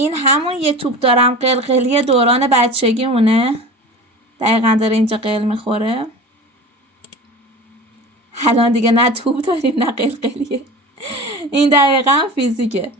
این همون یه توپ دارم قلقلی دوران بچگیمونه. دقیقا داره اینجا قل میخوره. الان دیگه نه توپ داریم نه قلقلیه. این دقیقا فیزیکه.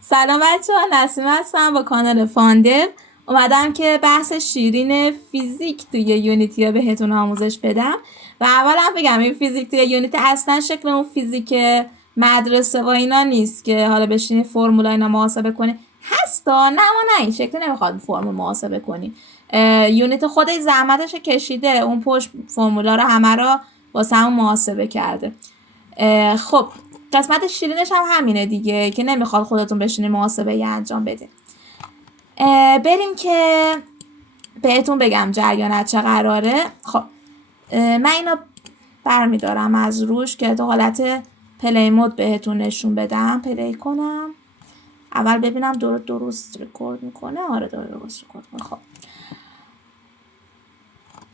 سلام بچه ها، نسیم هستم با کانال فاندر. اومدم که بحث شیرین فیزیک توی یونیتی رو بهتون آموزش بدم. و اولا بگم این فیزیک توی یونیتی اصلا شکل اون فیزیک مدرسه و اینا نیست که حالا بشینی فرمولا اینا محاسبه کنی. هستا نه اما نه این شکل نمیخواد فرمول محاسبه کنی. یونیت خودش زحمتش کشیده، اون پشت فرمولا رو همه رو واسه همون محاسبه کرده. خب قسمت شیرینش هم همینه دیگه که نمیخواد خودتون بشینی محاسبه انجام بدین. بریم که بهتون بگم جریانات چه قراره. خب من اینو برمیدارم از روش که تو حالت پلی مود بهتون نشون بدم. پلی کنم اول ببینم درست رکورد میکنه. آره درست رکورد میکنه.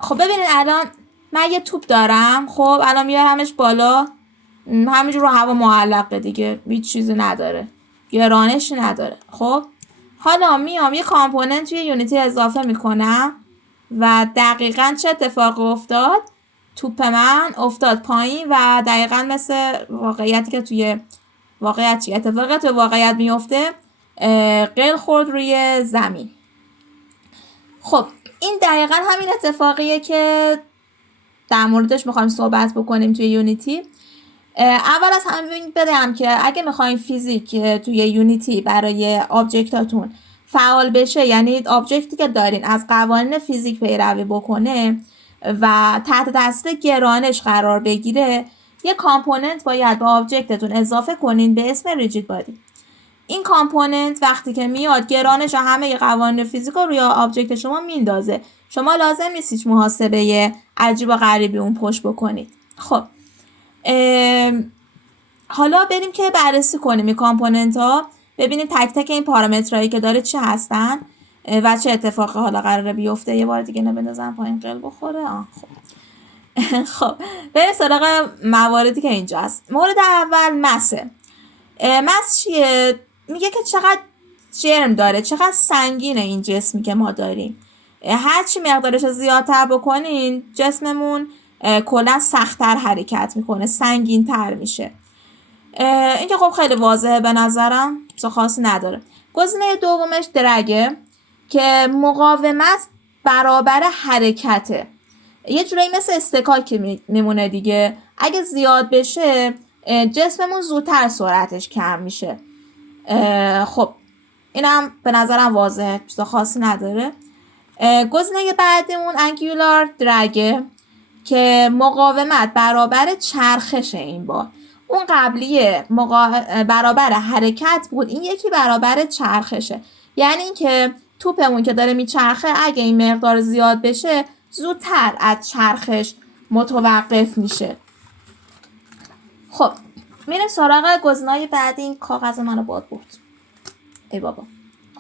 خب ببینید الان من یه توپ دارم. خب الان میارمش بالا، همینجور رو هوا معلقه دیگه، هیچ چیزی نداره، گرانشی نداره. خب حالا میام یه کامپوننت توی یونیتی اضافه میکنم و دقیقاً چه اتفاقی افتاد؟ توپ من افتاد پایین و دقیقاً مثل واقعیتی که توی اتفاقی توی واقعیت میفته قل خورد روی زمین. خب این دقیقاً همین اتفاقیه که در موردش میخوایم صحبت بکنیم توی یونیتی. اول از همه بگم که اگه میخواین فیزیک توی یونیتی برای آبجکتاتون فعال بشه، یعنی آبجکتی که دارین از قوانین فیزیک پیروی بکنه و تحت تاثیر گرانش قرار بگیره، یه کامپوننت باید به آبجکتتون اضافه کنین به اسم ریجید بادی. این کامپوننت وقتی که میاد گرانش و همه قوانین فیزیک رو روی آبجکت شما میندازه. شما لازم نیست هیچ محاسبه عجیب و غریبی اون پشت بکنید. خب حالا بریم که بررسی کنیم این کامپوننت ها، ببینیم تک تک این پارامترهایی که داره چی هستن و چه اتفاقی حالا قراره بیفته. یه بار دیگه نبندازم پایین قل بخوره. خب بریم سراغ مواردی که اینجا هست. مورد اول مسه. مس چیه؟ میگه که چقدر جرم داره، چقدر سنگینه این جسمی که ما داریم. هرچی مقدارش زیادتر بکنین جسممون کلا سخت‌تر حرکت میکنه، سنگین‌تر میشه. این که خب خیلی واضحه به نظرم، چه خاصی نداره. گزینه دومش درگه که مقاومت برابر حرکته. یه جورایی مثل استکاک میمونه دیگه. اگه زیاد بشه جسممون زودتر سرعتش کم میشه. خب اینم به نظرم واضحه، چیز خاصی نداره. گزینه بعدیمون انگولار درگه که مقاومت برابر چرخش. این بار اون قبلیه برابر حرکت بود، این یکی برابر چرخشه. یعنی این که توپمون که داره میچرخه اگه این مقدار زیاد بشه زودتر از چرخش متوقف میشه. خب میریم سراغ گزینه‌های بعدی. این کاغذ منو باد برد ای بابا.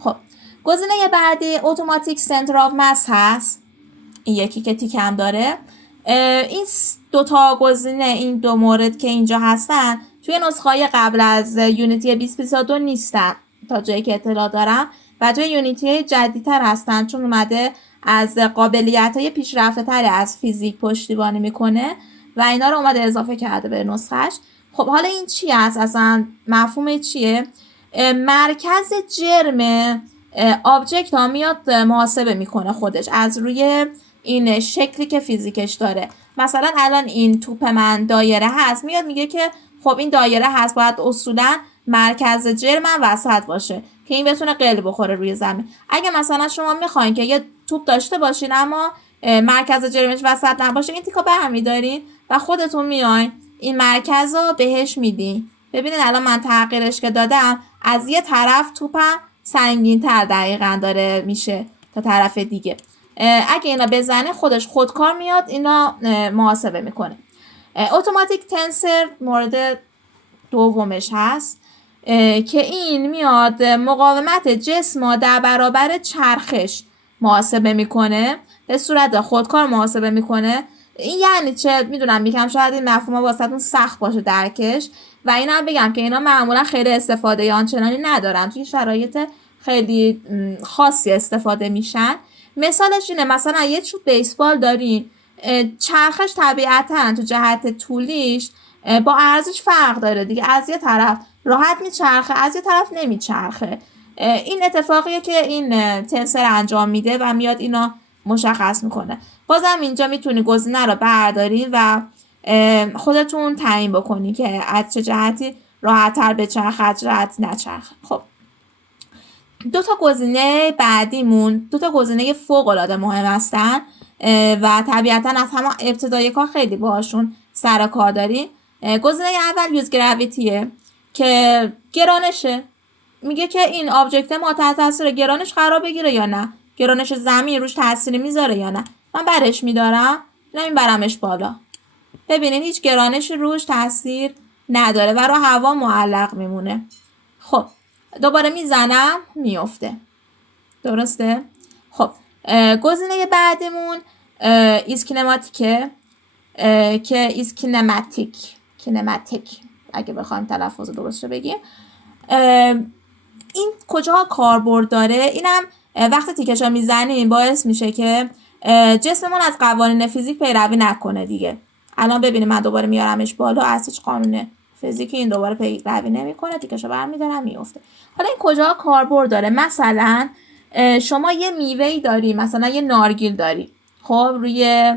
خب گزینه بعدی اتوماتیک سنتر آف مس هست. این یکی که تیکم داره. این دوتا گزینه، این دو مورد که اینجا هستن توی نسخه‌های قبل از یونیتی 2022 نیستن تا جایی که اطلاع دارم و توی یونیتی جدیدتر هستن، چون اومده از قابلیت‌های پیشرفته‌تری از فیزیک پشتیبانی میکنه و اینا رو اومده اضافه کرده به نسخهش. خب حالا این چی هست اصلا؟ مفهوم چیه؟ مرکز جرم آبجکت ها میاد محاسبه میکنه خودش از روی این شکلی که فیزیکش داره. مثلا الان این توپ من دایره هست، میاد میگه که خب این دایره هست، باید اصولا مرکز جرم من وسط باشه که این بتونه قل بخوره روی زمین. اگه مثلا شما میخواین که یه توپ داشته باشین اما مرکز جرمش وسط نباشه، این تیکا برمیدارین و خودتون میاین این مرکز رو بهش میدین. ببینید الان من تغییرش که دادم از یه طرف توپم سنگین تر دقیقا داره میشه تا طرف دیگه. اگه اینا بزنه خودش خودکار میاد اینا محاسبه میکنه. اتوماتیک تنسر مورد دومش هست که این میاد مقاومت جسم در برابر چرخش محاسبه میکنه، به صورت خودکار محاسبه میکنه. این یعنی چه؟ میدونم یکم شاید این مفهوم واسهتون سخت باشه درکش و اینا بگم که اینا معمولا خیلی استفاده آنچنانی ندارن، توی شرایط خیلی خاصی استفاده میشن. مثالش اینه مثلا یه چوب بیسبال دارین، چرخش طبیعتا تو جهت طولیش با ارزش فرق داره دیگه، از یه طرف راحت میچرخه، از یه طرف نمیچرخه. این اتفاقیه که این تنسر انجام میده و میاد اینا مشخص میکنه. بازم اینجا میتونی گزینه رو برداری و خودتون تعیین بکنی که از چه جهتی راحت تر بچرخه، از جهت نچرخه. خب دو تا گزینه بعدیمون دو تا گزینه فوق العاده مهم هستن و طبیعتا از همه ابتدای کار خیلی باهاشون سر کار داریم. گزینه اول یوز گراویتیه که گرانشه، میگه که این آبجکت ما تحت تاثیر گرانش قرار بگیره یا نه، گرانش زمین روش تأثیری میذاره یا نه. من برش میدارم، نمیبرمش بالا، ببینین هیچ گرانشی روش تاثیر نداره و رو هوا معلق میمونه. خب دوباره میزنم میفته، درسته؟ خب گزینه بعدیمون ایز کینماتیکه که ایز کینماتیک اگه بخوایم تلفظ درست رو بگیم. این کجا کاربرد داره؟ اینم وقتی تیکشو میزنیم باعث میشه که جسممون از قوانین فیزیک پیروی نکنه دیگه. الان ببینیم من دوباره میارمش بالا، از هیچ قانون فیزیکی این دوباره پیروی نمیکنه، تیکشو برمیدارم میفته. حالا این کجا کاربرد داره؟ مثلا شما یه میوه‌ای داری، مثلا یه نارگیل داری، خب روی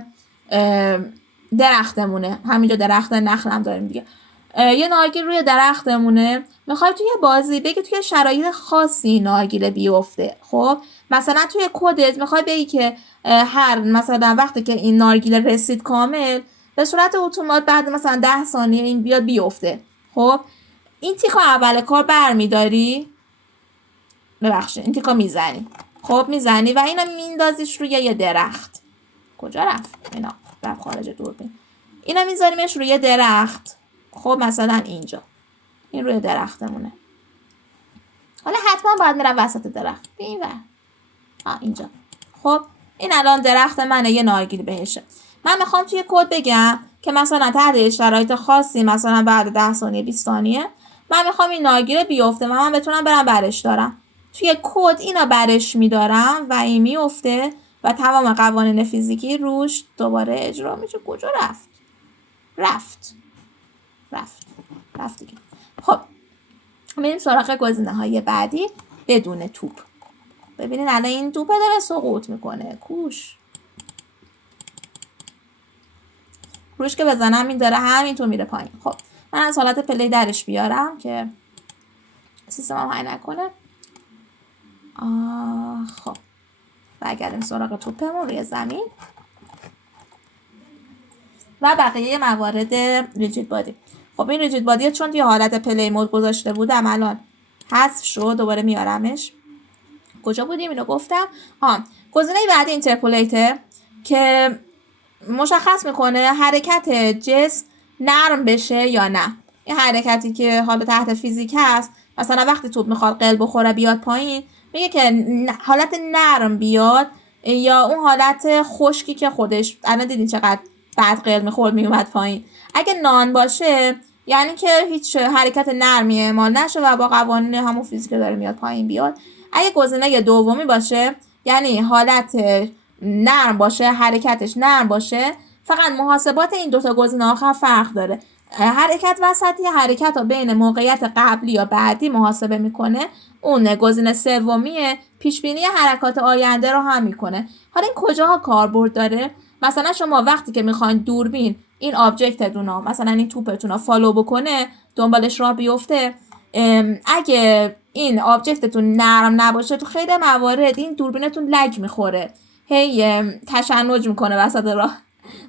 درختمونه، همینجا درخت نخلم داریم دیگه، یه نارگیل روی درختمونه، میخوای توی بازی بگی توی شرایط خاصی نارگیل بیفته. خب مثلا توی کدت میخوای بگی که هر مثلا وقتی که این نارگیل رسید کامل به صورت اتومات بعد مثلا 10 ثانیه این بیاد بیفته. خب این تیکا اول کار برمیداری، ببخشید این تیکا میزنی، خب میزنی و اینا میندازیش روی یه درخت. کجا رفت؟ اینا رفت خارج دوربین. اینا میذاریمش روی درخت، خب مثلا اینجا این روی درختمونه. حالا حتما باید میرم وسط درخت این ور اینجا. خب این الان درخت منه، یه نارگیل بهشه. من میخوام توی کد بگم که مثلا تحت شرایط خاصی، مثلا بعد 10 ثانیه 20 ثانیه من میخوام این نارگیل بیفته و من بتونم برم برش دارم. توی کد اینا برش میدارم و این میفته و تمام قوانین فیزیکی روش دوباره اجرا میشه. کجا رفت؟ رفت دیگه. خب میریم سراغ گزینه‌های بعدی بدون توپ. ببینین الان این توپه داره سقوط میکنه، کوش روش که بزنم این داره همینطور میره پایین. خب من از حالت پلی درش بیارم که سیستمم هنگ نکنه. خب برگردیم سراغ توپمون روی زمین و بقیه موارد ریجید بادی. خب این ریجید بادی چون توی حالت پلی مود گذاشته بودم الان حذف شد، دوباره میارمش. کجا بودیم؟ اینو گفتم. گزینه بعدی اینترپولیته که مشخص میکنه حرکت جسم نرم بشه یا نه. این حرکتی که حالا تحت فیزیک هست، مثلا وقتی توپ میخواد قل بخوره بیاد پایین میگه که حالت نرم بیاد یا اون حالت خشکی که خودش الان دیدین چقدر بعد قل میخورد میومد پایین. اگه نان باشه یعنی که هیچ حرکت نرمی اعمال نشه و با قوانین همون فیزیک داره میاد پایین بیاد. اگه گزینه دومی باشه یعنی حالت نرم باشه، حرکتش نرم باشه. فقط محاسبات این دوتا گزینه آخر فرق داره. حرکت وسطی حرکت رو بین موقعیت قبلی یا بعدی محاسبه میکنه، اون گزینه سومیه پیش بینی حرکات آینده رو هم میکنه. حالا این کجاها کاربرد داره؟ مثلا شما وقتی که میخواین دوربین این آبجکتتون رو، مثلا این توپتون رو فالو بکنه، دنبالش راه بیفته، اگه این آبجکتتون نرم نباشه تو خیلی موارد این دوربینتون لگ میخوره، هی تشنج میکنه وسط راه.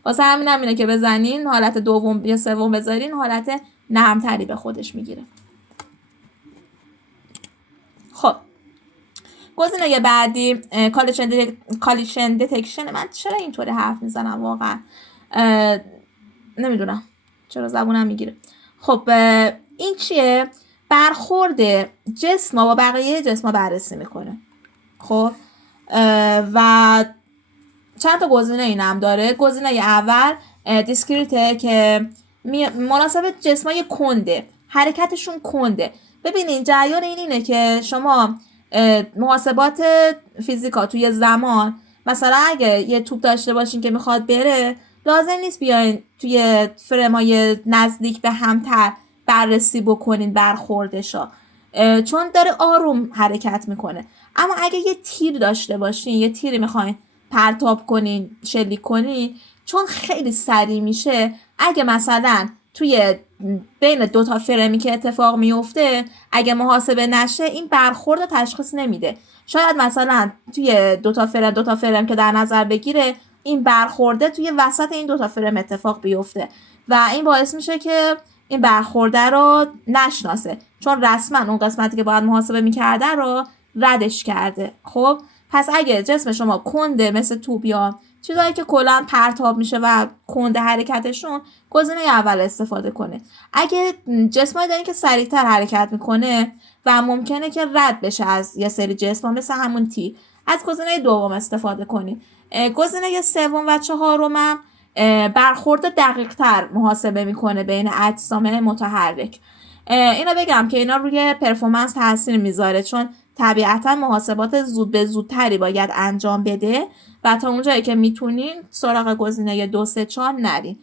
واسه همین اینه که بزنین حالت دوم یا سوم بذارین حالت نرمتری به خودش میگیره. خب گزینه بعدی کالیشن دتکشن. من چرا اینطوری حرف میزنم واقعا نمیدونم چرا زبونم میگیره. خب این چیه؟ برخورد جسم با بقیه جسم بررسی میکنه. خب و چند تا گزینه اینم داره. گزینه اول دیسکریته که مناسب جسمای کنده، حرکتشون کنده. ببینین جریان اینه که شما محاسبات فیزیکا توی زمان، مثلا اگه یه توپ داشته باشین که میخواد بره، لازم نیست بیاین توی فرمای نزدیک به همتر بررسی بکنین برخوردشا، چون داره آروم حرکت میکنه. اما اگه یه تیر داشته باشین، یه تیری میخواین پرتاب کنین، شلیک کنین، چون خیلی سریع میشه، اگه مثلا توی بین دوتا فرمی که اتفاق میفته اگه محاسبه نشه، این برخورد رو تشخیص نمیده. شاید مثلا توی دوتا فرم که در نظر بگیره، این برخورده توی وسط این دوتا فرم اتفاق بیفته و این باعث میشه که این برخورده رو نشناسه، چون رسما اون قسمتی که باید محاسبه میکرده رو ردش کرده. خب پس اگه جسم شما کنده مثل توپ یا چیزایی که کلا پرتاب میشه و کنده حرکتشون، گزینه اول استفاده کنه. اگه جسمایی دارین که سریعتر حرکت میکنه و ممکنه که رد بشه از یه سری جسما مثل همون تیر، از گزینه دوم استفاده کنید. گزینه سوم و چهارم هم برخورد دقیق تر محاسبه میکنه بین اجسام متحرک. اینا بگم که اینا روی پرفورمنس تاثیر میذاره، چون طبیعتا محاسبات زود به زودتری باید انجام بده و تا اونجایی که میتونین سراغ گزینه 2 3 4 نرین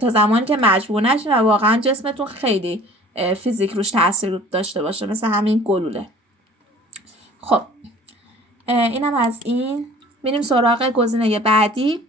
تا زمانی که مجبور نشین و واقعا جسمتون خیلی فیزیک روش تاثیر داشته باشه، مثل همین گلوله. خب اینم از این. میریم سراغ گزینه بعدی.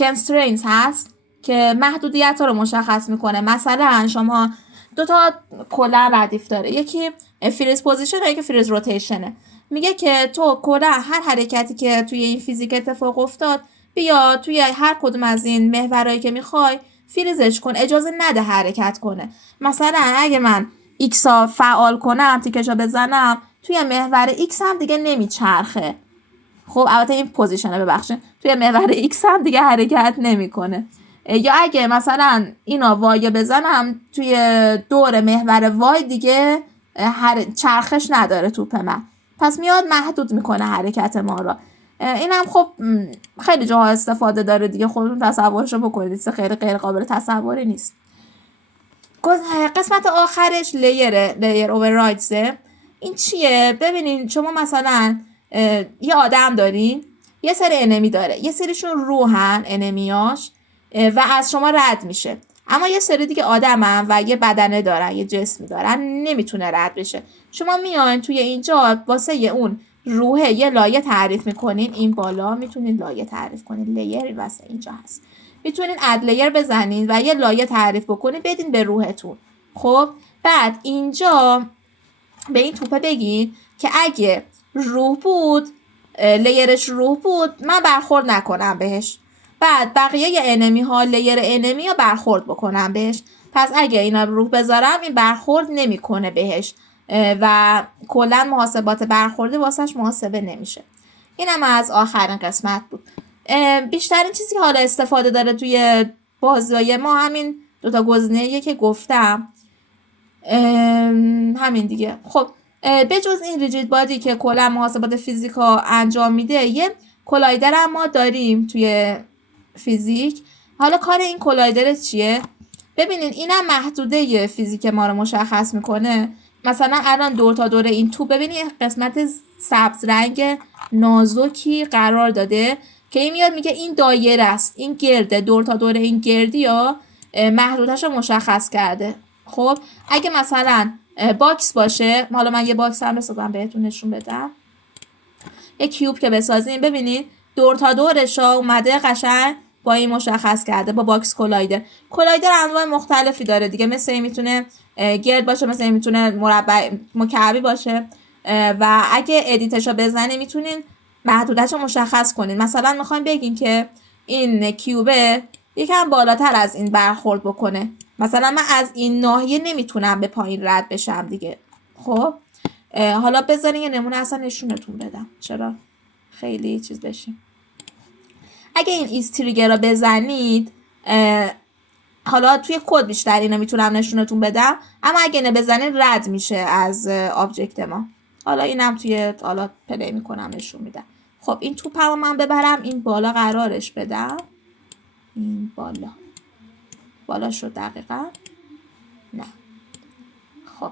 constraints هست که محدودیت ها رو مشخص میکنه. مثلا شما دوتا کلا ردیف داره، یکی فریز پوزیشن و یکی فریز روتیشنه. میگه که تو کلا هر حرکتی که توی این فیزیک اتفاق افتاد، بیا توی هر کدوم از این محورایی که میخوای فریزش کن، اجازه نده حرکت کنه. مثلا اگه من ایکس ها فعال کنم، تیکشا بزنم، توی محور ایکس هم دیگه نمیچرخه. خب البته این پوزیشنه، ببخشید، توی محور ایکس هم دیگه حرکت نمیکنه. یا اگه مثلا اینا وای بزنم، توی دور محور وای دیگه چرخش نداره توپ من، پس میاد محدود میکنه حرکت ما را. این هم خب خیلی جاها استفاده داره دیگه، خودتون تصورشو بکنید، خیلی غیر قابل تصوری نیست. قسمت آخرش لیر اووررایدزه. این چیه؟ ببینین شما مثلا یه آدم دارین، یه سری انمی داره، یه سریشون روحن انمیاش و از شما رد میشه، اما یه سری دیگه آدمن و یه بدنه دارن، یه جسمی دارن، نمیتونه رد بشه. شما میاین توی اینجا واسه اون روحه یه لایه تعریف میکنین. این بالا میتونین لایه تعریف کنین، لیر واسه اینجا هست، میتونین اد لیر بزنین و یه لایه تعریف بکنین بدین به روحتون. خب بعد اینجا به این توپه بگین که اگه روح بود، لیرش روح بود، من برخورد نکنم بهش، بعد بقیه انمی ها لیر انمی ها برخورد بکنم بهش. پس اگه اینا روح بذارم، این برخورد نمیکنه بهش و کلا محاسبات برخورده واسش محاسبه نمیشه. اینم از آخرین قسمت بود. بیشترین چیزی که حالا استفاده داره توی بازیای ما همین دوتا گزینه‌ایه که گفتم، همین دیگه. خب بجز این ریجید بادی که کلا محاسبات فیزیکا انجام میده، یه کلایدر هم ما داریم توی فیزیک. حالا کار این کلایدر چیه؟ ببینین اینم محدوده فیزیک ما رو مشخص میکنه. مثلا الان دور تا دور این توپ ببینین قسمت سبز رنگ نازکی قرار داده که این میاد میگه این دایره است، این گرده، دور تا دور این گردی یا محدودش رو مشخص کرده. خب اگه مثلا باکس باشه، حالا من یه باکس هم بسازم بهتون نشون بدم، یه کیوب که بسازیم، ببینید دور تا دورش اومده قشنگ با این مشخص کرده، با باکس کلایدر. کلایدر انواع مختلفی داره دیگه، مثل این میتونه گرد باشه، مثل این میتونه مربع مکعبی باشه و اگه ادیتشو بزنی میتونین محدودشو مشخص کنین. مثلا میخوایم بگین که این کیوبه یکم بالاتر از این برخورد بکنه، مثلا من از این ناحیه نمیتونم به پایین رد بشم دیگه. خب حالا بذارین یه نمونه اصلا نشونتون بدم چرا خیلی چیز بشیم. اگه این ایست تریگر رو بزنید، حالا توی کد بیشتر اینو میتونم نشونتون بدم، اما اگه اینو بزنید رد میشه از آبجکت ما. حالا اینم توی حالا پلی میکنم نشون میدم. خب این توپمو من ببرم این بالا قرارش بدم، این بالا شد دقیقا، نه خب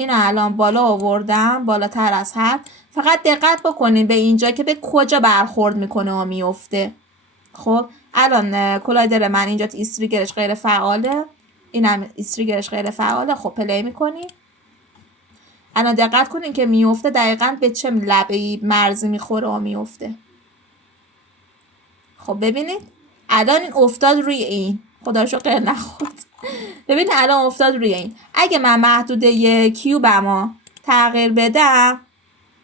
اینو الان بالا آوردم، بالاتر از حد. فقط دقت بکنین به اینجا که به کجا برخورد میکنه و میفته. خب الان کلایدر من اینجا ایستریگرش غیر فعاله، اینم ایستریگرش غیر فعاله. خب پلی میکنیم. الان دقت کنین که میفته دقیقاً به چه لبه‌ای مرزی میخوره و میفته. خب ببینید الان این افتاد روی این، خدا رو شکر نخورد. ببینید الان افتاد روی این. اگه من محدوده کیوبمو تغییر بدم،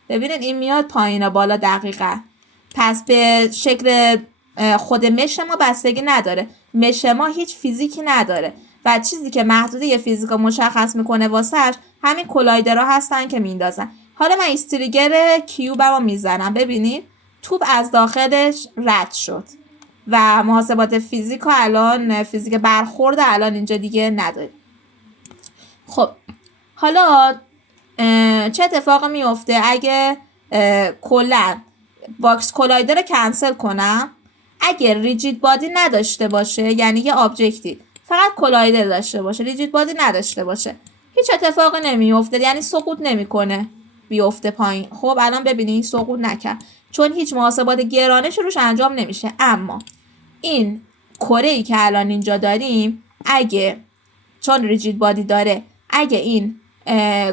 ببینید این میاد پایین و بالا دقیقاً. پس به شکل خود مش ما بستگی نداره. مش ما هیچ فیزیکی نداره و چیزی که محدوده فیزیکا مشخص میکنه واسش همین کلایدرها هستن که میندازن. حالا من ایستریگر کیوبمو میزنم، ببینید توپ از داخلش رد شد و محاسبات فیزیکا الان فیزیک برخورد الان اینجا دیگه نداره. خب حالا چه اتفاقی میفته اگه کلا باکس کلایدر رو کنسل کنم؟ اگه ریجید بادی نداشته باشه، یعنی یه آبجکتی فقط کلایدر داشته باشه، ریجید بادی نداشته باشه، هیچ اتفاقی نمیفته، یعنی سقوط نمیکنه بیفته پایین. خب الان ببینید سقوط نکرد چون هیچ محاسبات گرانش روش انجام نمیشه. اما این کره‌ای که الان اینجا داریم، اگه چون ریجید بادی داره، اگه این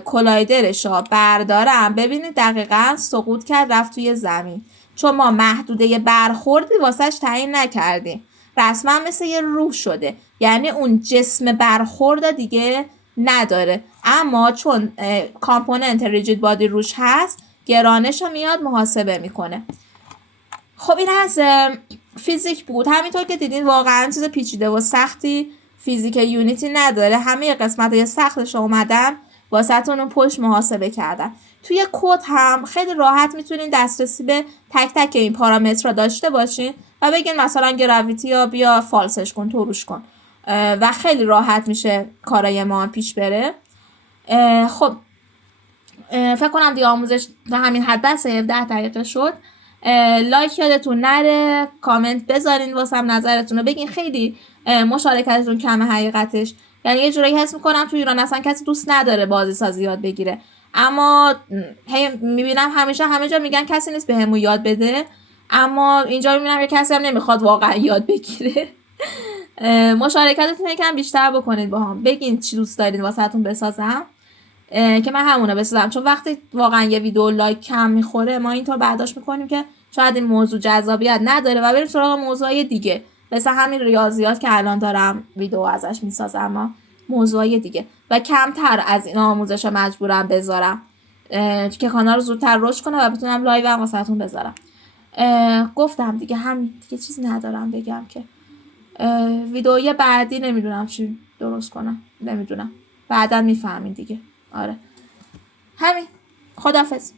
کلایدرش رو بردارم، ببینید دقیقاً سقوط کرد رفت توی زمین، چون ما محدوده برخوردی واسش تعیین نکردیم. رسما مثل یه روح شده، یعنی اون جسم برخورد دیگه نداره. اما چون کامپوننت ریجید بادی روش هست، گرانش رو میاد محاسبه میکنه. خب این از فیزیک بود. همینطور که دیدین واقعا چیز پیچیده و سختی فیزیک یونیتی نداره. همه قسمت‌های سختش اومدن واسهتون اون پشت محاسبه کردن. توی کد هم خیلی راحت میتونین دسترسی به تک تک این پارامترها داشته باشین و بگین مثلا گراویتی یا بیا فالسش کن، توروش کن و خیلی راحت میشه کارای ما پیش بره. خب فکر کنم دیگه آموزش تا همین حد بس. 17 دقیقه شد. لایک یادتون نره، کامنت بذارین واسم، نظرتون رو بگین. خیلی مشارکتتون کمه حقیقتش، یعنی یه جورایی حس میکنم تو ایران اصلا کسی دوست نداره بازی سازی یاد بگیره، اما میبینم همیشه همه جا میگن کسی نیست بهمون یاد بده، اما اینجا میبینم یه کسی هم نمیخواد واقعا یاد بگیره. مشارکتتون یکم بیشتر بکنید باهام، بگین چی دوست دارین واسهتون بسازم که من همونو بسازم، چون وقتی واقعا یه ویدیو لایک کم میخوره ما اینطور برداشت میکنیم که شاید این موضوع جذابیت نداره و بریم سراغ موضوعای دیگه، مثل همین ریاضیات که الان دارم ویدیو ازش میسازم، اما موضوعای دیگه و کمتر از این آموزش مجبورم بذارم که کانال رو زودتر رشد کنه و بتونم لایو هم واسهتون بذارم. گفتم دیگه همین دیگه، چیزی ندارم بگم که ویدئوی بعدی نمیدونم چی درست کنم، نمیدونم، بعدا میفهمین دیگه. آره همین، خداحافظ.